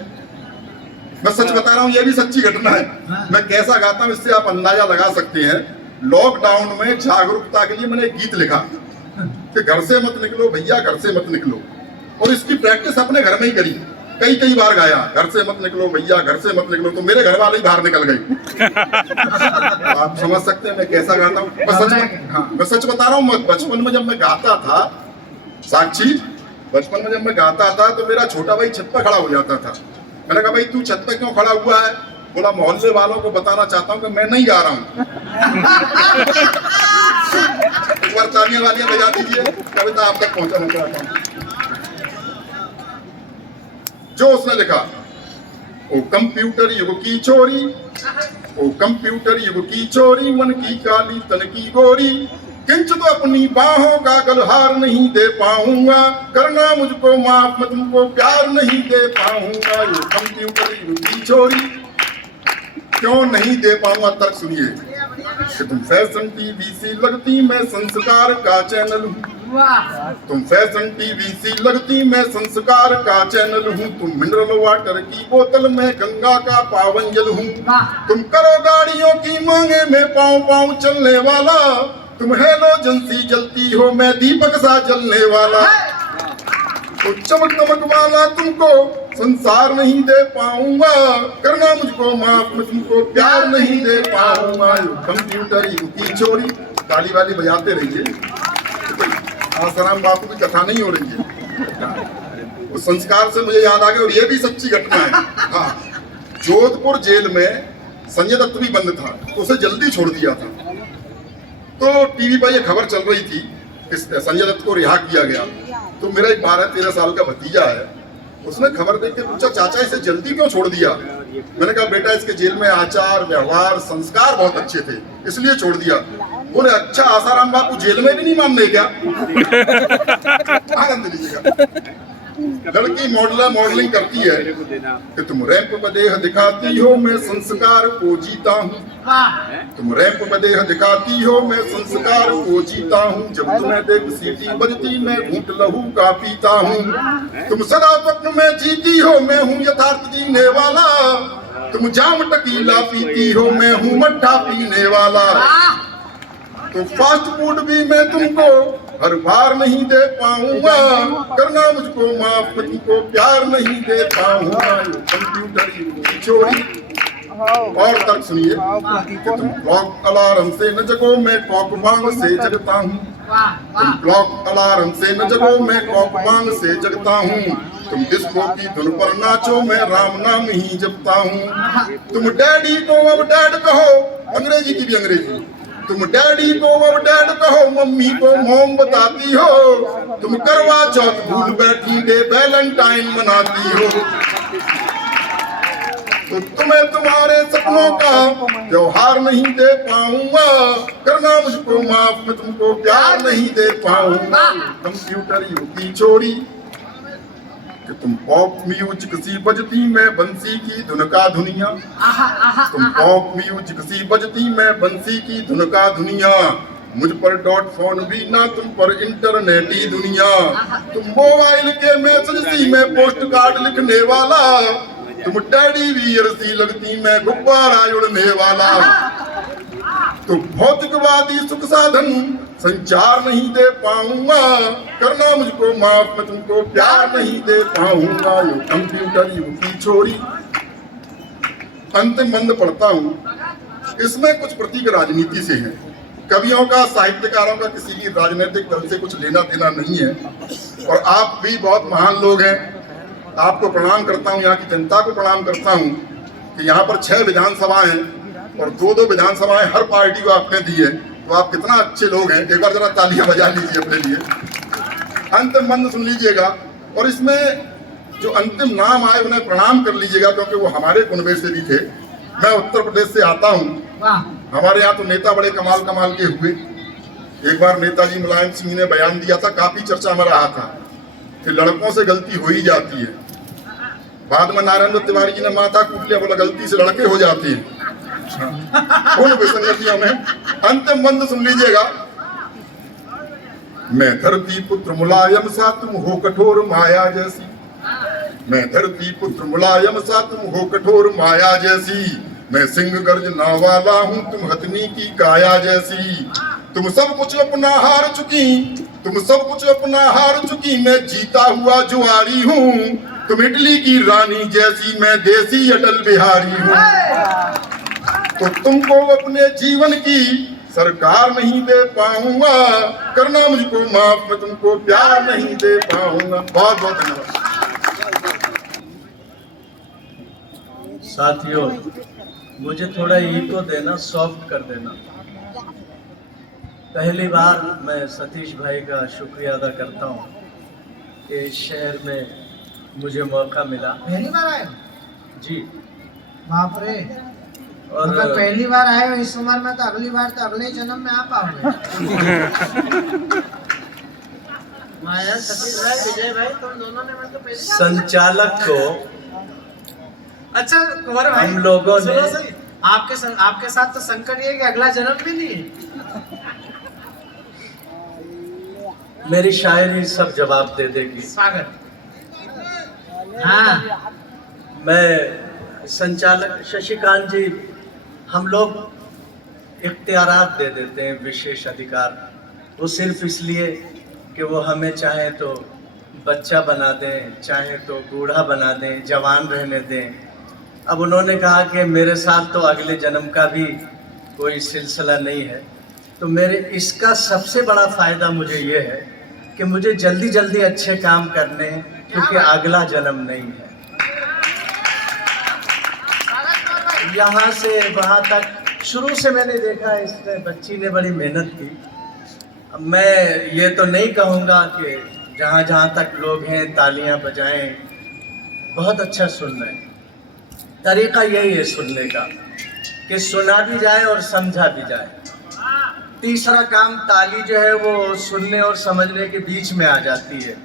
मैं सच बता रहा हूँ, ये भी सच्ची घटना है। मैं कैसा गाता हूँ इससे आप अंदाजा लगा सकते हैं। लॉकडाउन में जागरूकता के लिए मैंने एक गीत लिखा कि घर से मत निकलो भैया, घर से मत निकलो। और इसकी प्रैक्टिस अपने घर में ही करी, कई बार गाया, घर से मत निकलो भैया, घर से मत निकलो। तो मेरे घर वाले ही बाहर निकल गए। आप समझ सकते हैं मैं कैसा गाता हूँ। मैं सच बता रहा हूँ। बचपन में जब मैं गाता था, साक्षी, बचपन में जब मैं गाता था तो मेरा छोटा भाई छत पर खड़ा हो जाता था। मैंने कहा भाई तू छत पर क्यों खड़ा हुआ है? बोला मोहल्ले वालों को बताना चाहता हूँ कि मैं नहीं गा रहा हूँ। एक बार तालियां वालियां बजा दीजिए, कविता आप तक पहुंचाना चाहता हूँ। जो उसने लिखा, ओ कंप्यूटर युग की चोरी, ओ कंप्यूटर युग की चोरी, मन की काली तन की गोरी, किंचित अपनी बाहों का गलहार नहीं दे पाऊंगा, करना मुझको माफ, मैं तुमको प्यार नहीं दे पाऊंगा। ये कंप्यूटर युग की चोरी, क्यों नहीं दे पाऊंगा? तर्क सुनिए कि तुम फैशन टीवी सी लगती, मैं संस्कार का चैनल हूँ। तुम फैशन टीवी सी लगती, मैं संस्कार का चैनल हूँ। तुम मिनरल वाटर की बोतल, मैं गंगा का पावन जल हूँ। तुम करो गाड़ियों की मांगे, मैं पाँव पाँव चलने वाला। तुम हेलोजन सी जलती हो, मैं दीपक सा जलने वाला। तो चमक दमक वाला तुमको संसार नहीं दे पाऊंगा, करना मुझको माफ, मैं तुमको प्यार नहीं दे पाऊंगा। कंप्यूटर युग की चोरी, ताली वाली बजाते रहिए। आसाराम बापू की कथा नहीं हो रही है। उस संस्कार से मुझे याद आ गया, और ये भी सच्ची घटना है। हाँ, जोधपुर जेल में संजय दत्त भी बंद था, तो उसे जल्दी छोड़ दिया था। तो टीवी पर यह खबर चल रही थी कि संजय दत्त को रिहा किया गया। तो मेरा एक 12-13 साल का भतीजा है, उसने खबर देख के पूछा, चाचा इसे जल्दी क्यों छोड़ दिया? मैंने कहा, बेटा इसके जेल में आचार व्यवहार संस्कार बहुत अच्छे थे, इसलिए छोड़ दिया। बोले, अच्छा आसाराम बापू जेल में भी नहीं मानने क्या? आनंद लीजिएगा। लड़की मॉडलिंग करती है कि तुम रैंप पर देह दिखाती हो, मैं संस्कार को जीता हूँ। तुम रैंप पर देह दिखाती हो, मैं संस्कार को जीता हूँ। जब तुम्हें देख सीटी बजती, मैं घूंट लहू का पीता हूँ। तुम सदा स्वप्न में जीती हो, मैं हूँ यथार्थ जीने वाला। तुम जाम टकीला पीती हो, मैं हूँ मट्ठा पीने वाला। तो फास्ट फूड भी मैं तुमको हर बार नहीं दे पाऊंगा, करना मुझको माफ, मैं तुमको प्यार नहीं दे पाऊंगा। कंप्यूटर युग की चोरी। और तर्क सुनिए कि तुम क्लॉक अलार्म से न जगो, मैं कॉक बांग से जगता हूँ। तुम क्लॉक अलार्म से न जगो, मैं कॉक बांग से जगता हूँ। तुम डिस्को की धुन पर नाचो, मैं राम नाम ही जपता हूँ। तुम डैडी को अब डैड कहो, अंग्रेजी की भी अंग्रेजी। तुम डैडी को अब डैड कहो, मम्मी को मॉम बताती हो। तुम करवा चौथ भूल बैठी, डे वैलेंटाइन मनाती हो। तो तुम्हें तुम्हारे सपनों का त्योहार नहीं दे पाऊंगा, करना मुझको माफ, मैं तुमको प्यार नहीं दे पाऊंगा। कंप्यूटर युग की चोरी, कि तुम पॉप म्यूजिक सी बजती, मैं बंसी की धुन का धुनिया। तुम पॉप म्यूजिक सी बजती, मैं बंसी की धुन का धुनिया। मुझ पर डॉट फोन भी ना, तुम पर इंटरनेटी दुनिया। तुम मोबाइल के मैसेज सी, मैं पोस्ट कार्ड लिखने वाला। तुम डैडी वियर सी लगती, मैं गुब्बारा उड़ने वाला। तो भौतिकवादी सुख साधन संचार नहीं दे पाऊंगा, करना मुझको माफ, मैं तुमको प्यार नहीं दे पाऊंगा। ये कंप्यूटर युग की चोरी। अंतिम बंद पढ़ता हूँ, इसमें कुछ प्रतीक राजनीति से हैं। कवियों का, साहित्यकारों का किसी भी राजनीतिक दल से कुछ लेना देना नहीं है। और आप भी बहुत महान लोग हैं, आपको प्रणाम करता हूँ, यहाँ की जनता को प्रणाम करता हूँ कि यहाँ पर 6 विधानसभाएं हैं और 2-2 विधानसभाएं हर पार्टी को आपने दी है। तो आप कितना अच्छे लोग हैं, एक बार जरा तालियां बजा लीजिए अपने लिए। अंतिम बंद सुन लीजिएगा, और इसमें जो अंतिम नाम आए उन्हें प्रणाम कर लीजिएगा, क्योंकि वो हमारे कुनबे से भी थे। मैं उत्तर प्रदेश से आता हूँ। हमारे यहाँ तो नेता बड़े कमाल के हुए। एक बार नेताजी मुलायम सिंह ने बयान दिया था, काफी चर्चा में रहा था कि लड़कों से गलती हो ही जाती है। बाद में नारायण दत्त तिवारी जी ने माथा कूट लिया, बोला गलती से लड़के हो जाते हैं। उन विसंगतियों में अंतिम बंद सुन लीजिएगा। मैं धरती पुत्र मुलायम सा, तुम हो कठोर माया जैसी। मैं धरती पुत्र मुलायम सा, तुम हो कठोर माया जैसी। मैं सिंह गर्जना वाला हूँ, तुम हथनी की काया जैसी। तुम सब कुछ अपना हार चुकी, तुम सब कुछ अपना हार चुकी। मैं जीता हुआ जुआरी हूँ, तुम इटली की रानी जैसी। मैं देसी अटल बिहारी हूँ। तो तुमको अपने जीवन की सरकार नहीं दे पाऊंगा, करना मुझको माफ, मैं तुमको प्यार नहीं दे पाऊंगा। बहुत बहुत धन्यवाद साथियों। मुझे थोड़ा ईको देना, सॉफ्ट कर देना। पहली बार मैं सतीश भाई का शुक्रिया अदा करता हूँ कि इस शहर में मुझे मौका मिला। पहली बार आए हो? जी। बाप रे। और अगर पहली बार आए हो इस उम्र में तो अगली बार तो अगले जन्म में आ पाओगे। माया सतीश भाई विजय भाई तुम दोनों ने मिलकर पहली संचालक को अच्छा कुंवर भाई, हम लोगों ने- सुनो सही, आपके साथ तो संकट ये है कि अगला जन्म भी नहीं है। मेरी शायरी सब जवाब दे देगी। स्वागत। हाँ मैं संचालक शशिकांत जी, हम लोग इख्तियारात दे देते हैं, विशेष अधिकार, वो सिर्फ इसलिए कि वो हमें चाहे तो बच्चा बना दें, चाहे तो बूढ़ा बना दें, जवान रहने दें। अब उन्होंने कहा कि मेरे साथ तो अगले जन्म का भी कोई सिलसिला नहीं है, तो मेरे इसका सबसे बड़ा फ़ायदा मुझे ये है कि मुझे जल्दी जल्दी अच्छे काम करने हैं, क्योंकि अगला जन्म नहीं है। यहाँ से वहाँ तक शुरू से मैंने देखा, इसने बच्ची ने बड़ी मेहनत की। अब मैं ये तो नहीं कहूँगा कि जहाँ जहाँ तक लोग हैं तालियां बजाएं, बहुत अच्छा सुन रहे हैं। तरीका यही है सुनने का कि सुना भी जाए और समझा भी जाए। तीसरा काम, ताली जो है वो सुनने और समझने के बीच में आ जाती है।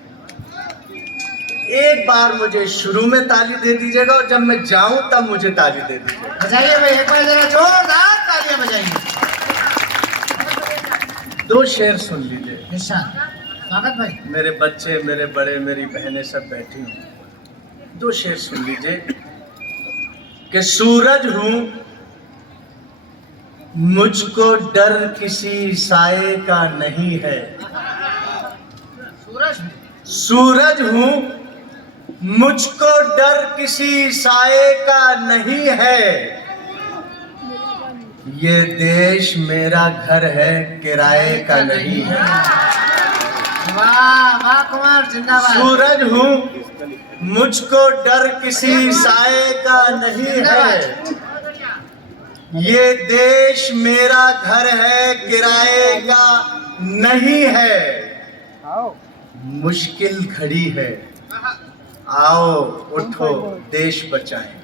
एक बार मुझे शुरू में ताली दे दीजिएगा और जब मैं जाऊं तब मुझे ताली दे दीजिएगा। बजाइए भाई, एक बार जरा जोरदार तालियां बजाइए। दो शेर सुन लीजिए। निशान। स्वागत भाई। मेरे बच्चे, मेरे बड़े, मेरी बहनें सब बैठी हूँ। दो शेर सुन लीजिए कि सूरज हूँ मुझको डर किसी साए का नहीं है। सूरज हूँ मुझको डर किसी साए का नहीं है। ये देश मेरा घर है, किराए का नहीं है। वाह वाह कुमार, जिंदाबाद। सूरज हूँ मुझको डर किसी साए का नहीं है। ये देश मेरा घर है, किराए का नहीं है। मुश्किल घड़ी है, आओ उठो देश बचाएं।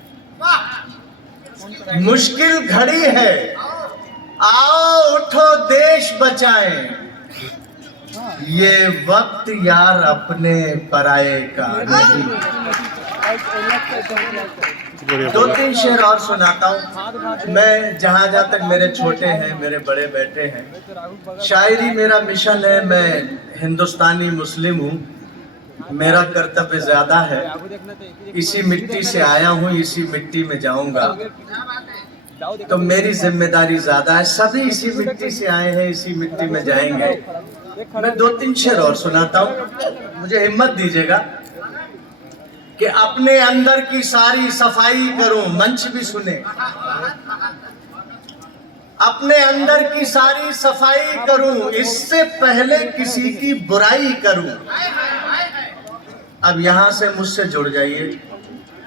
मुश्किल घड़ी है, आओ उठो देश बचाएं। ये वक्त यार अपने पराये का नहीं। दो तीन शेर और सुनाता हूँ मैं, जहाँ जहाँ तक मेरे छोटे हैं, मेरे बड़े बैठे हैं। शायरी मेरा मिशन है, मैं हिंदुस्तानी मुस्लिम हूँ, मेरा कर्तव्य ज्यादा है। इसी मिट्टी से आया हूँ, इसी मिट्टी में जाऊंगा, तो मेरी जिम्मेदारी ज्यादा है। सभी इसी मिट्टी से आए हैं, इसी मिट्टी में जाएंगे। मैं दो तीन शेर और सुनाता हूँ, मुझे हिम्मत दीजिएगा कि अपने अंदर की सारी सफाई करूं। मंच भी सुने। अपने अंदर की सारी सफाई करूं, इससे पहले किसी की बुराई करूं। अब यहां से मुझसे जुड़ जाइए।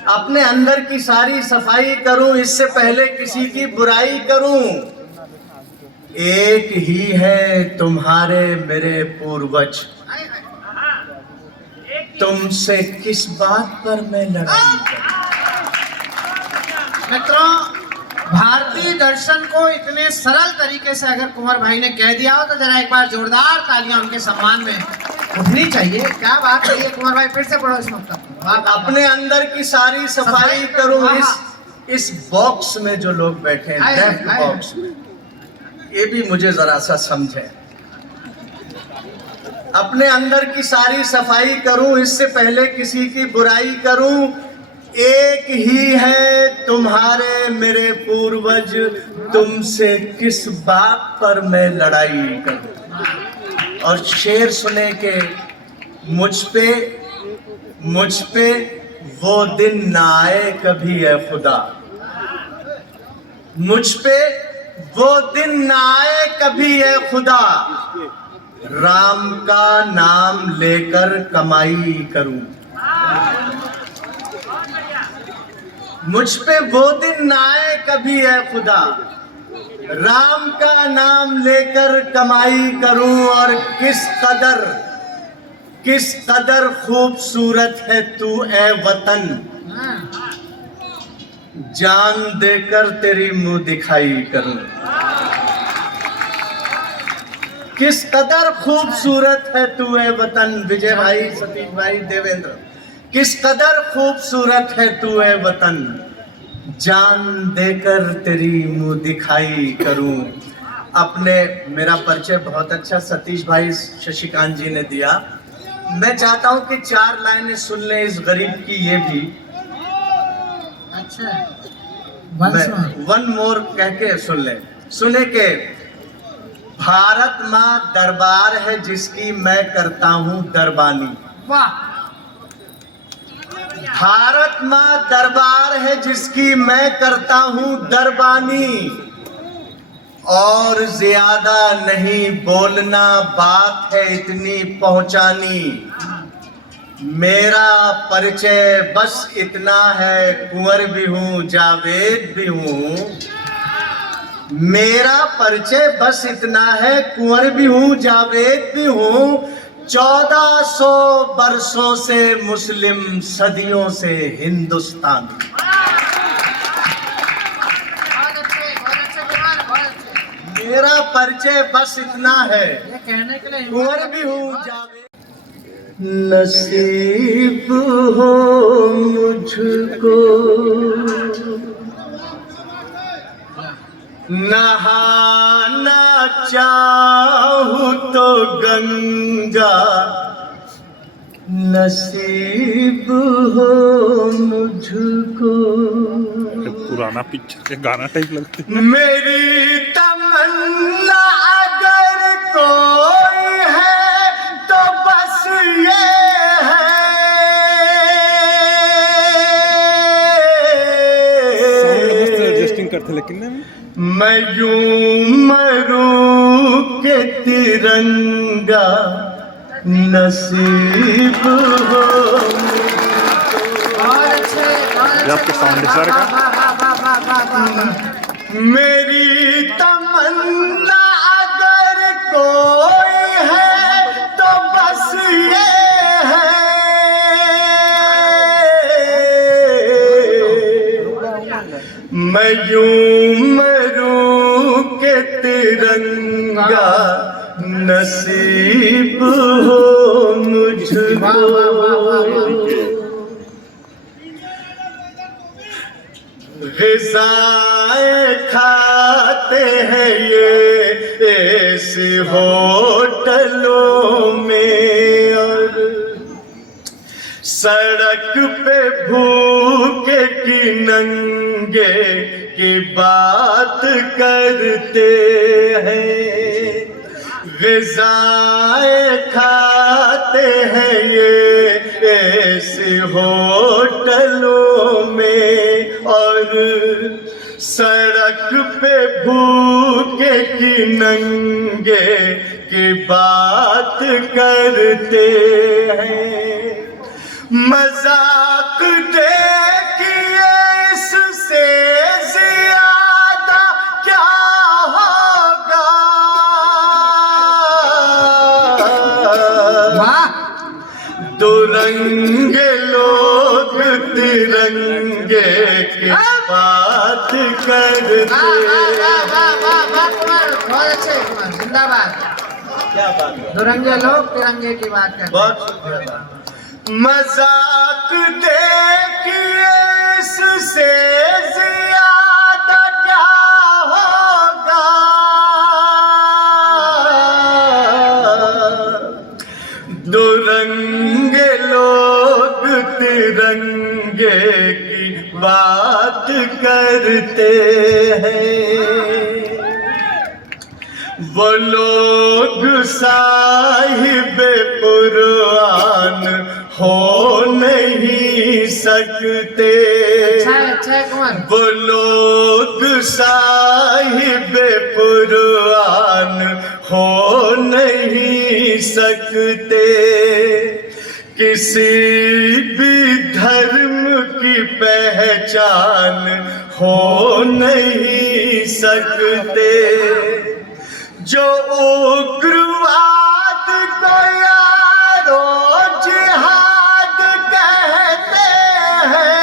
अपने अंदर की सारी सफाई करूं, इससे पहले किसी की बुराई करूं। एक ही है तुम्हारे मेरे पूर्वज, तुमसे किस बात पर मैं लड़ाई करूं। मित्रों, भारतीय दर्शन को इतने सरल तरीके से अगर कुंवर भाई ने कह दिया हो तो जरा एक बार जोरदार तालियां उनके सम्मान में उठनी चाहिए। क्या बात है ये कुंवर भाई, फिर से पढ़ो इस वक्त। अपने अंदर की सारी सफाई करूं। इस बॉक्स में जो लोग बैठे हैं, लेफ्ट बॉक्स में, ये भी मुझे जरा सा समझे। अपने अंदर की सारी सफाई करूं, इससे पहले किसी की बुराई करूं। एक ही है तुम्हारे मेरे पूर्वज, तुमसे किस बात पर मैं लड़ाई करूं। और शेर सुने के मुझ पे वो दिन ना आए कभी है खुदा। मुझ पे वो दिन ना आए कभी है खुदा। राम का नाम लेकर कमाई करूं। मुझ पे वो दिन ना आए कभी है खुदा, राम का नाम लेकर कमाई करूं, और किस कदर खूबसूरत है तू ए वतन, जान देकर तेरी मुंह दिखाई करूं। किस कदर खूबसूरत है तू ए वतन, विजय भाई, सतीश भाई, देवेंद्र, किस कदर खूबसूरत है तू ए वतन, जान देकर तेरी मुंह दिखाई करूं। अपने मेरा परिचय बहुत अच्छा सतीश भाई शशिकांत जी ने दिया। मैं चाहता हूं कि 4 लाइनें सुन लें इस गरीब की, ये भी अच्छा वन मोर कह के सुन लें। सुने के भारत माँ दरबार है जिसकी मैं करता हूं दरबानी। वाह। भारत माँ दरबार है जिसकी मैं करता हूं दरबानी, और ज्यादा नहीं बोलना, बात है इतनी पहुंचानी। मेरा परिचय बस इतना है, कुंवर भी हूं जावेद भी हूं। मेरा परिचय बस इतना है, कुंवर भी हूं जावेद भी हूं। 1400 वर्षों से मुस्लिम, सदियों से हिंदुस्तान। मेरा परिचय बस इतना है, ये कहने के लिए कुंवर भी हूं जावेद। नसीब हो मुझको नहाना चाहूं तो गंगा, नसीब हो मुझको। पुराना पिक्चर के गाना टाइप लगते मेरी तमन्ना अगर कोई है तो बस ये एडजस्टिंग करते लेकिन ना मैं यूं मरूं के तिरंगा, नसीब हो। ये आपके साउंड डिजाइन का। मेरी तमन्ना अगर कोई है तो बस ये है, मैं यूं मरूं के तिरंगा, नसीब हो मुझको। ग़िज़ाएं खाते हैं ये ऐसे होटलों में, और सड़क पे भूखे की नंगे की बात करते हैं। ग़िज़ाएं खाते हैं ये ऐसे होटलों में, और सड़क पे भूखे की नंगे की बात करते हैं। मजाक देखिए इससे ज्यादा क्या होगा, दो रंगे लोग तिरंगे की बात करते। बहुत अच्छे कुमार, जिंदाबाद। क्या बात है, दुरंगे लोग तिरंगे की बात करते। बहुत शुक्रिया। मजाक देखिए इससे ज्यादा क्या होगा, दो रंगे लोग तिरंगे की बात करते हैं। वो लोग साहिबे कुरान हो नहीं सकते, अच्छा कुमार। वो लोग साहिबे कुरान हो नहीं सकते। किसी भी धर्म की पहचान हो नहीं सकते, जो उग्रवाद को यारो जिहाद कहते हैं,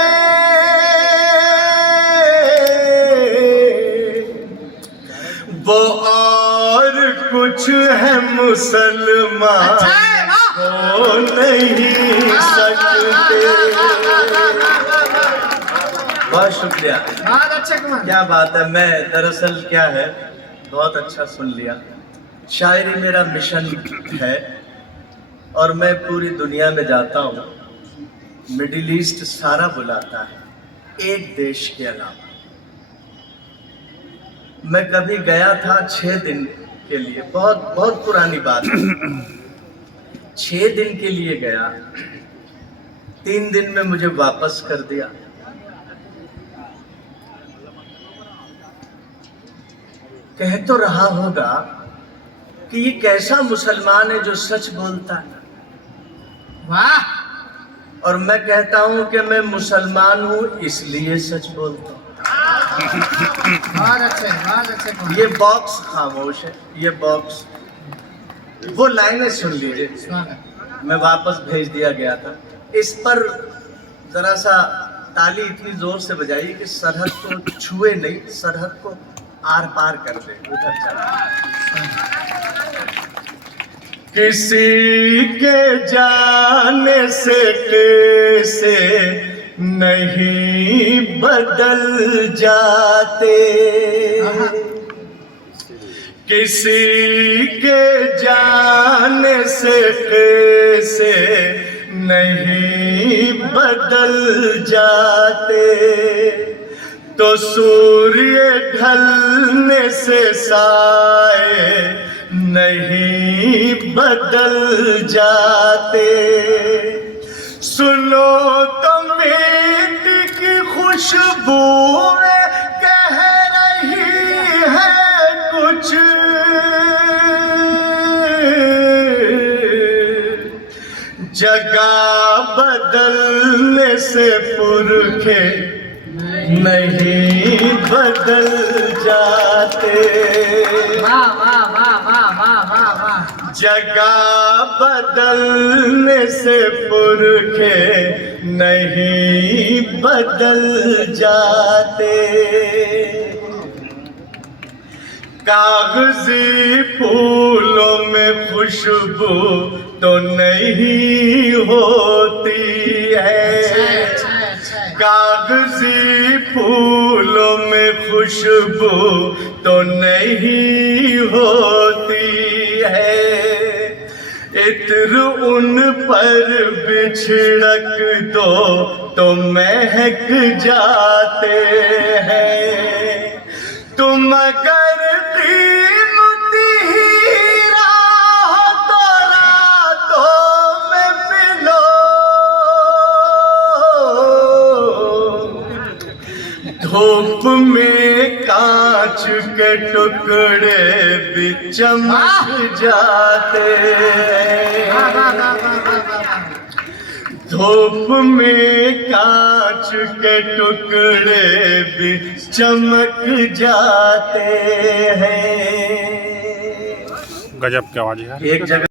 वो और कुछ है मुसलमान हो नहीं सकते। बहुत शुक्रिया, बहुत अच्छे कुमार। क्या बात है। मैं दरअसल क्या है, बहुत अच्छा सुन लिया। शायरी मेरा मिशन है और मैं पूरी दुनिया में जाता हूँ, मिडिल ईस्ट सारा बुलाता है, एक देश के अलावा। मैं कभी गया था 6 दिन के लिए, बहुत बहुत पुरानी बात है। 6 दिन के लिए गया, 3 दिन में मुझे वापस कर दिया। कह तो रहा होगा कि ये कैसा मुसलमान है जो सच बोलता है। वाह। और मैं कहता हूं कि मैं मुसलमान हूं इसलिए सच बोलता हूं। बहुत अच्छे कुमार। ये बॉक्स खामोश है, ये बॉक्स, वो लाइनें सुन लीजिए। मैं वापस भेज दिया गया था। इस पर जरा सा ताली इतनी जोर से बजाइए कि सरहद को छुए नहीं, सरहद को आर पार कर दे, उधर चला। किसी के जाने से कैसे नहीं बदल जाते, किसी के जाने से कैसे नहीं बदल जाते, तो सूर्य ढलने से साए नहीं बदल जाते। सुनो तो मीत की खुशबू कह रही है कुछ, जगह बदलने से पुरखे नहीं बदल जाते। वाह वाह वाह वाह वाह वाह वाह। जगह बदलने से पुरखे नहीं बदल जाते। कागजी फूलों में खुशबू तो नहीं होती है, कागजी फूलों में खुशबू तो नहीं होती है, इत्र उन पर बिछड़क दो तो महक जाते हैं। तुम अगर कीमती हीरा हो तो रातों में मिलो, धूप में कांच के टुकड़े भी चमक जाते हैं। धूप में कांच के टुकड़े भी चमक जाते हैं। गजब की आवाज है। एक जगह